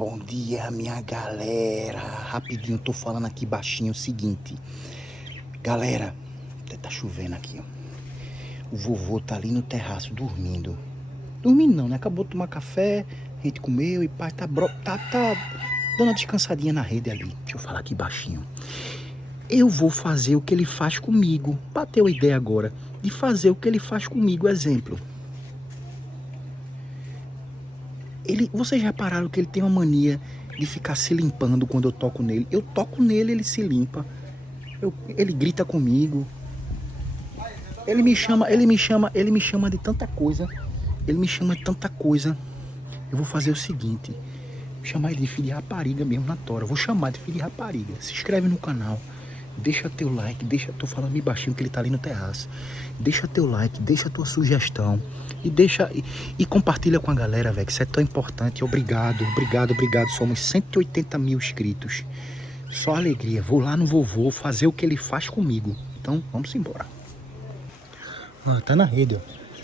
Bom dia, minha galera. Rapidinho, tô falando aqui baixinho o seguinte. Galera, até tá chovendo aqui, ó. O vovô tá ali no terraço dormindo. Dormindo não, né? Acabou de tomar café, a gente comeu e pai tá dando uma descansadinha na rede ali. Deixa eu falar aqui baixinho. Eu vou fazer o que ele faz comigo. Bateu a ideia agora de fazer o que ele faz comigo. Exemplo. Vocês repararam que ele tem uma mania de ficar se limpando quando eu toco nele? Eu toco nele, ele se limpa. Ele grita comigo. Ele me chama de tanta coisa. Ele me chama de tanta coisa. Eu vou fazer o seguinte. Vou chamar ele de filho de rapariga mesmo na tora. Vou chamar de filho de rapariga. Se inscreve no canal. Deixa teu like, tô falando bem baixinho que ele tá ali no terraço. Deixa teu like, deixa tua sugestão e compartilha com a galera, velho, que isso é tão importante. Obrigado. Somos 180 mil inscritos. Só alegria. Vou lá no vovô fazer o que ele faz comigo. Então, vamos embora. Tá na rede, ó.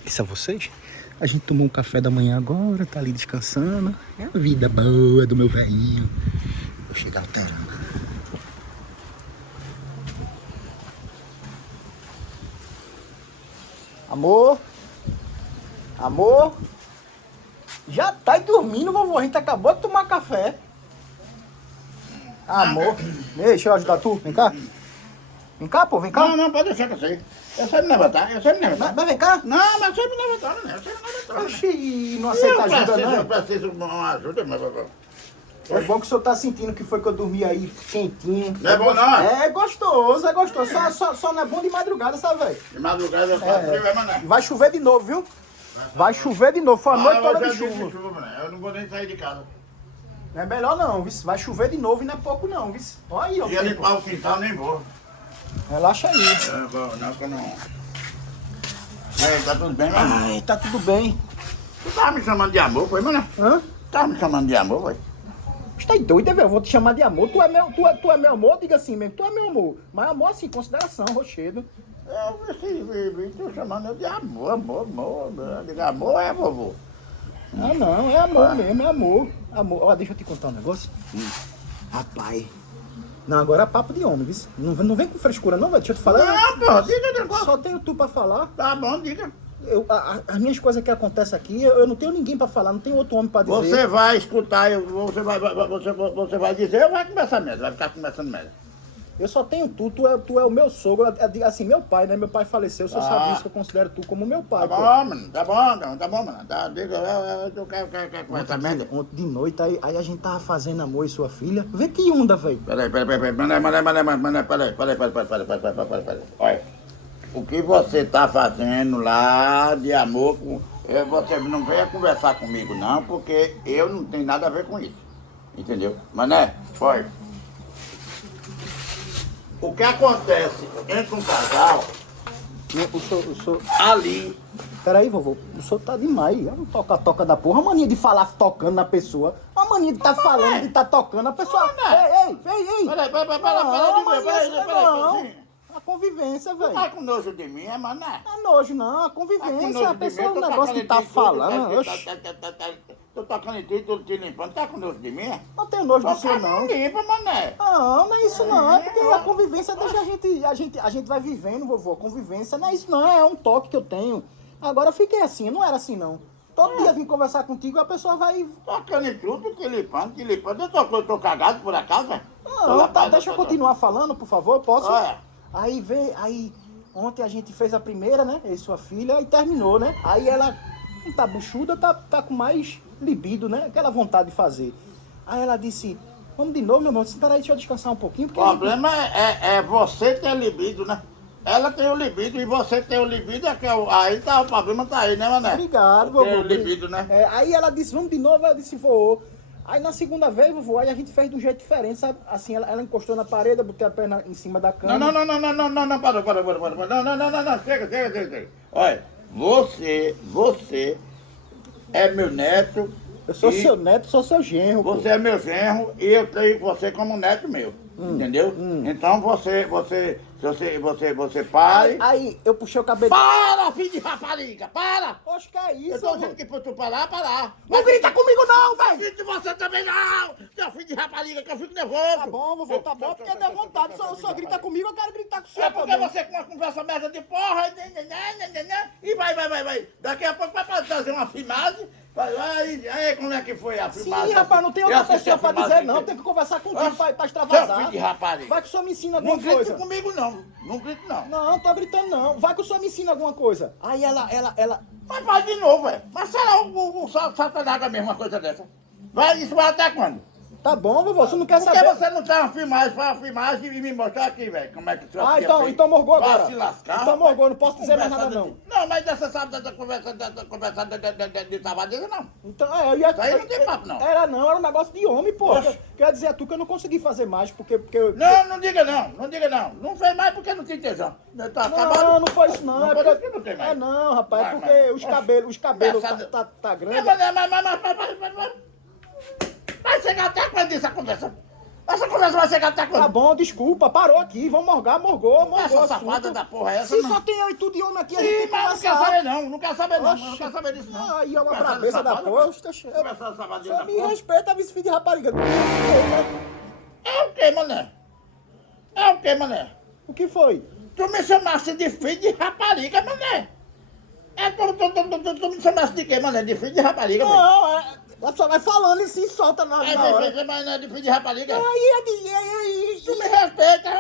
Isso é vocês? A gente tomou um café da manhã agora, tá ali descansando. É a vida boa do meu velhinho. Vou chegar alterando. Amor, já tá aí dormindo, vovô, a gente acabou de tomar café. Amor, deixa eu ajudar tu, vem cá. Vem cá, pô, vem cá. Não, pode deixar que eu sei. Eu sei me levantar, Mas vem cá. Não, mas eu sei me levantar, né? Eu sei me levantar. Oxi, não aceita ajuda, não? Eu preciso de uma ajuda, mas... É bom que o senhor tá sentindo que foi que eu dormi aí quentinho. Não é bom, não? É gostoso. Só não é bom de madrugada, sabe, velho? De madrugada eu faço frio, mané. Vai chover de novo, viu? Vai chover de novo, foi a noite toda de hoje é dia chuva. mané. Eu não vou nem sair de casa. Não é melhor não, viu? Vai chover de novo e não é pouco não, viu? Olha aí, ó. E limpar o quintal nem vou. Relaxa aí. Não, que eu não... Tá tudo bem, mané? Ai, tá tudo bem. Tu tava me chamando de amor, foi, mané? Hã? Tava me chamando de amor, foi? Você tá doido, velho? Eu vou te chamar de amor. Tu é meu amor? Diga assim mesmo. Tu é meu amor. Mas amor assim, consideração, rochedo. Eu tô chamando de amor. Digo, amor é vovô. Ah, não. É amor mesmo, é amor. Amor. Ó, deixa eu te contar um negócio. Rapaz. Não, agora é papo de homem, viu? Não vem com frescura, não, velho. Deixa eu te falar. Não, pô, diga o negócio. Só tenho tu pra falar. Tá bom, diga. As minhas coisas que acontecem aqui, eu não tenho ninguém pra falar, não tenho outro homem pra dizer. Você vai escutar, você vai dizer, eu vai começar merda, vai ficar começando merda. Eu só tenho tu é o meu sogro, assim, meu pai, né? Meu pai faleceu, o senhor sabe isso, que eu considero tu como meu pai. Tá bom, mano, tá bom, mano. Diga, eu quero começar merda. Ontem de noite, aí a gente tava fazendo amor e sua filha. Vê que onda, velho. Peraí, olha, o que você tá fazendo lá de amor com... Você não venha conversar comigo não, porque eu não tenho nada a ver com isso. Entendeu? Mané, foi. O que acontece entre um casal... O senhor... Ali... Peraí, vovô, o senhor tá demais. É um toca-toca da porra. A mania de falar tocando na pessoa. A mania de tá falando, de tá tocando. A pessoa... Ei. Peraí. A convivência, velho. Tá com nojo de mim, é, mané? É nojo, não. A Tá com convivência, nojo a de pessoa, mim, o negócio de tá falando. Tô tocando em ti, tô te limpando. Tá com nojo de mim? Não tenho nojo do senhor, não. Limpa, mané. Não é isso não. É porque a convivência deixa a gente vai vivendo, vovô. A convivência não é isso, não. É um toque que eu tenho. Agora eu fiquei assim, eu não era assim, não. Todo dia eu vim conversar contigo e a pessoa vai... Tocando em tudo, te limpando. Eu tô cagado por acaso, velho? Não, deixa eu continuar falando, por favor, posso? Olha. Aí, ontem a gente fez a primeira, né? Eu e sua filha, e terminou, né? Aí ela não tá buchuda, tá com mais libido, né? Aquela vontade de fazer. Aí ela disse, vamos de novo, meu irmão. Espera aí, deixa eu descansar um pouquinho. O problema é você ter libido, né? Ela tem o libido e você tem o libido, aí tá, o problema tá aí, né, mané? Obrigado, vovô. Tem o libido, né? Aí ela disse, vamos de novo, eu disse, vou. Aí na segunda vez, vovô, aí a gente fez de um jeito diferente, sabe? Assim, ela encostou na parede, eu botei a perna em cima da cama. Não, para. Não, chega. Olha, você é meu neto. Eu sou seu neto, sou seu genro. Você é meu genro e eu tenho você como neto meu. Entendeu? Então você Você pare. Aí, eu puxei o cabelo. Para, filho de rapariga, para! Oxe, que é isso, Eu tô vô? dizendo que pra tu parar. Não grita comigo não, velho! Grite você também não! Teu filho de rapariga, que eu fico nervoso. Tá bom, vovô, tá bom, porque deu vontade. Se o senhor grita comigo, eu quero gritar com o senhor É porque também. você com uma conversa merda de porra, e vai. Daqui a pouco vai trazer uma filmagem. Aí, como é que foi a filmagem? Sim, rapaz, não tem outra pessoa pra dizer não. Tem que conversar contigo pra Seu extravasar. filho de rapariga. Vai que o senhor me ensina Não alguma grite coisa. comigo não, não grite não. Não, tô gritando não. Vai que o senhor me ensina alguma coisa. Aí ela... Mas vai de novo, velho. Mas será o satanás a mesma coisa dessa? Isso vai até quando? Tá bom, vovô, você não quer Por que saber? você não tem uma filmagem e me mostrar aqui, velho? Como é que você Ah, então morgou vai agora. se lascar. Então morgou, não posso dizer mais nada não. Não, mas você sabe dessa conversa de safadeza, não. Então, eu ia... Isso aí não tem papo, não. Era um negócio de homem, pô. Oxe. Quer dizer a tu que eu não consegui fazer mais, porque eu... Não diga não. Não fez mais porque não tem tesão. Tá acabado. Não foi isso não. Não É foi porque... isso que não tem mais. É não, rapaz, é Vai, porque vai. os cabelos Engraçado. tá grande. Vai chegar até quando essa conversa? Essa conversa vai chegar até Tá quando? bom, desculpa, parou aqui, vamos morgou. Essa o safada assunto. da porra é essa, Se não? só tem eu e tu de homem aqui, a gente Sim, tem que mas não quer conversar. saber não quero saber não. Oxe. Não quero saber disso não. Aí é uma Conversar brabeza da safada, porra. Conversar safadinha Você da me porra. respeita, vice filho de rapariga. É o que, mané? É o que, mané? O que foi? Tu me chamaste de filho de rapariga, mané. Tu me chamaste de quê, mané? De filho de rapariga, mané? Não, a pessoa vai falando e se solta na hora. De filho de rapariga? Aí, Tu me respeita,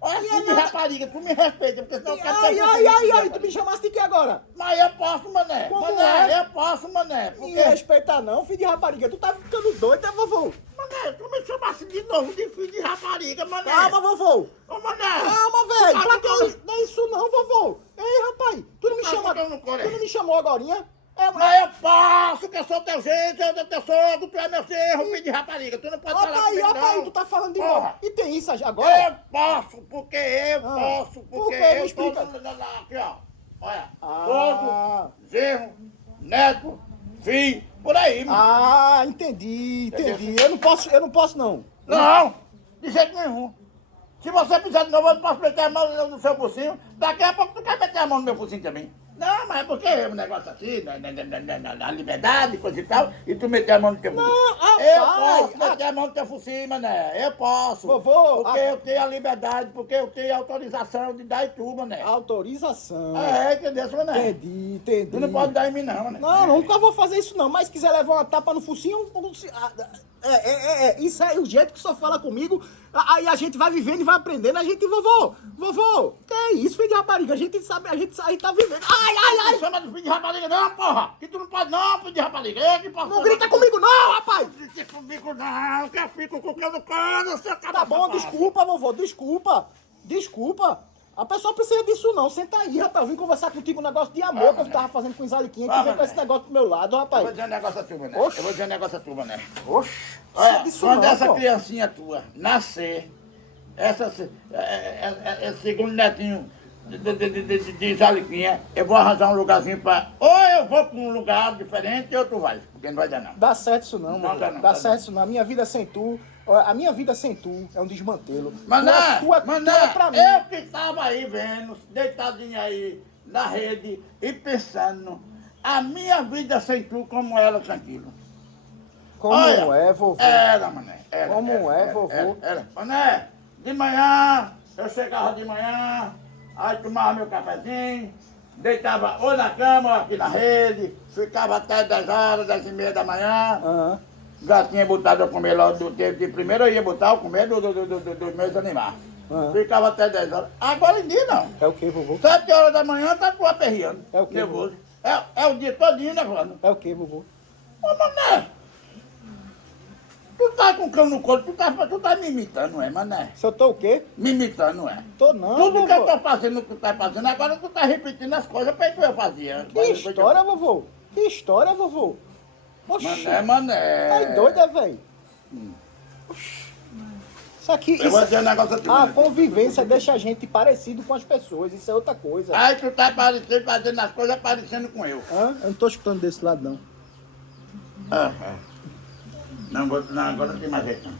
olha filho de rapariga, tu me respeita, porque senão eu quero ter ai, tu me chamaste de que agora? Mas eu posso, mané. Como Mané, é? eu posso, mané. Me Porque, respeitar não, filho de rapariga. Tu tá ficando doido, é, vovô? mané, tu me chamaste de novo de filho de rapariga, mané. Calma, vovô. Ô, mané. Calma, velho. Sabe Pra que eu- que... Não é isso não, vovô. Ei, rapaz, tu não me Sabe chamou... que eu não corre? Tu não me chamou agorinha? Mas eu posso, que eu sou teu jeito, eu sou teu sogro, tu é meu serro, filho de rapariga. Tu não pode falar comigo, Ó, não. pai, tu tá falando de Porra. novo. E tem isso agora? Eu posso, porque eu posso, Por porque quê? Me eu explica. Aqui, ó. Olha, Ah. sogro, genro, neto, filho, por aí, mano. Ah, entendi. Eu não posso não. Não, de jeito nenhum. Se você fizer de novo, eu não posso meter a mão no seu focinho. Daqui a pouco tu quer meter a mão no meu focinho também. Não, mas é porque é um negócio assim, na liberdade, coisa e tal, e tu meter a mão no teu focinho. Não, Eu rapaz, posso meter a mão no teu focinho, mané. Eu posso. Vovô, Porque eu tenho a liberdade, porque eu tenho a autorização de dar em tu, mané. Autorização. Entendeu, mané? Entendi. Tu não pode dar em mim, não, mané. Não, nunca vou fazer isso não. Mas se quiser levar uma tapa no focinho, isso é o jeito que o senhor fala comigo. Aí a gente vai vivendo e vai aprendendo. A gente, vovô, que é isso, filho de rapariga? A gente sabe, a gente tá vivendo. Ai. Não chama de filho de rapariga, não, porra! Que tu não pode, não, filho de rapariga. Eu que posso. Não grita comigo não, rapaz. Não grita comigo, não, que eu fico com o que eu não quero, seu cara. Tá bom, desculpa, vovô, desculpa. A pessoa precisa disso não. Senta aí, rapaz. Eu vim conversar contigo um negócio de amor que eu tava fazendo com os Zaliquinha. Tu vem com esse negócio pro meu lado, Eu rapaz. vou dizer um negócio a tu, mané. Oxe. Eu vou dizer um negócio a tu, mané. Oxe, Olha, disso quando não, essa pô. criancinha tua nascer, esse segundo netinho de Zaliquinha, eu vou arranjar um lugarzinho pra... Ou eu vou pra um lugar diferente ou tu vai, porque não vai dar não. Dá certo isso não, Não mano. dá não, Dá dá certo não. isso não. A minha vida sem tu é um desmantelo. Mané, Tu é pra mim. eu que tava aí vendo, deitadinho aí na rede e pensando, a minha vida sem tu como era tranquilo. Como Olha, é, vovô? Era, mané. Era, Como é, vovô? Era. Mané, de manhã, eu chegava de manhã, aí tomava meu cafezinho, deitava ou na cama ou aqui na rede, ficava até 10 horas, 10h30 da manhã. Aham. Gatinha botado a comer logo do tempo de primeiro, eu ia botar o comer dos meus animais. Aham. Ficava até 10 horas. Agora em dia não. É o que, vovô? 7 horas da manhã tá tu aperreando. É o quê, nervoso. É o dia todinho levando. É o que, vovô? Ô, mané, tu tá com o cão no colo, tu tá me imitando, não é, mané? Se eu tô o quê? Me imitando, não é? Tô não, Tudo que eu vovô. tô fazendo, tu tá fazendo, agora tu tá repetindo as coisas que eu fazia. Que história, vovô? Que história, vovô? Oxi. Mané. Tá doida, velho? Isso aqui, Eu vou dizer um negócio a tu, a mané. convivência deixa a gente parecido com as pessoas. Isso é outra coisa. Aí tu tá parecendo, fazendo as coisas parecendo com eu. Hã? Eu não tô escutando desse lado, não. Não, agora não tem mais jeito não.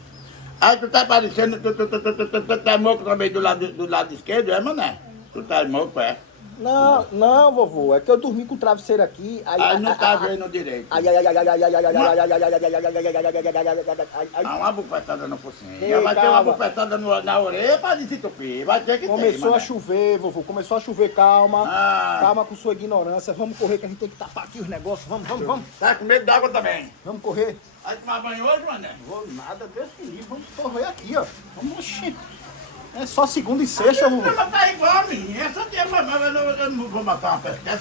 Aí tu tá parecendo, tu tá moco também do lado esquerdo, é, mané? Tu tá moco, é? Não, não, vovô. É que eu dormi com o travesseiro aqui. Aí não tá vendo direito. Ai, ai, ai, ai, ai, ai, ai, ai, ai, ai, ai, ai, ai, ai, ai, Dá uma bufetada no focinho. Ei, Vai ter uma calma. bufetada na orelha pra desentupir. Vai ter que ter, Começou a mané. chover, vovô. Começou a chover, calma. Ah. Calma com sua ignorância. Vamos correr que a gente tem que tapar aqui os negócios. Vamos, vamos, vamos. Tá com medo d'água também. Vamos correr. Vai tomar banho hoje, mané? Vou nada, Deus que livre. Vamos correr aqui, ó. Vamos, oxi. É só segunda e sexta, vovô. Ela tá igual a mim. Essa aqui é eu não vou matar uma pesquisa.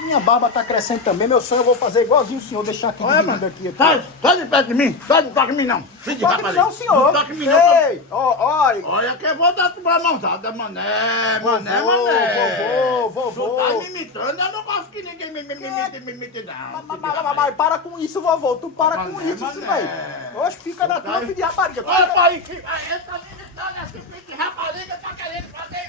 Minha barba tá crescendo também. Meu sonho eu vou fazer igualzinho o senhor. Deixar aqui Olha, dividido mano. aqui. Sai de perto de mim. Sai de toque em mim, não. Filho de Toque rapariga. não, senhor. Não toque em mim, não. Ei, ó, ó. Olha que eu vou dar uma mãozada, mané, Vovô, mané, mané. vovô. Tu tá me imitando, eu não gosto que ninguém me imite, não. Mas para com isso, vovô. Tu para com Mané, isso, mané. velho. Oxe, fica na tua, filho de rapariga. Olha, pai, essa menina, esse filho de rapariga tá querendo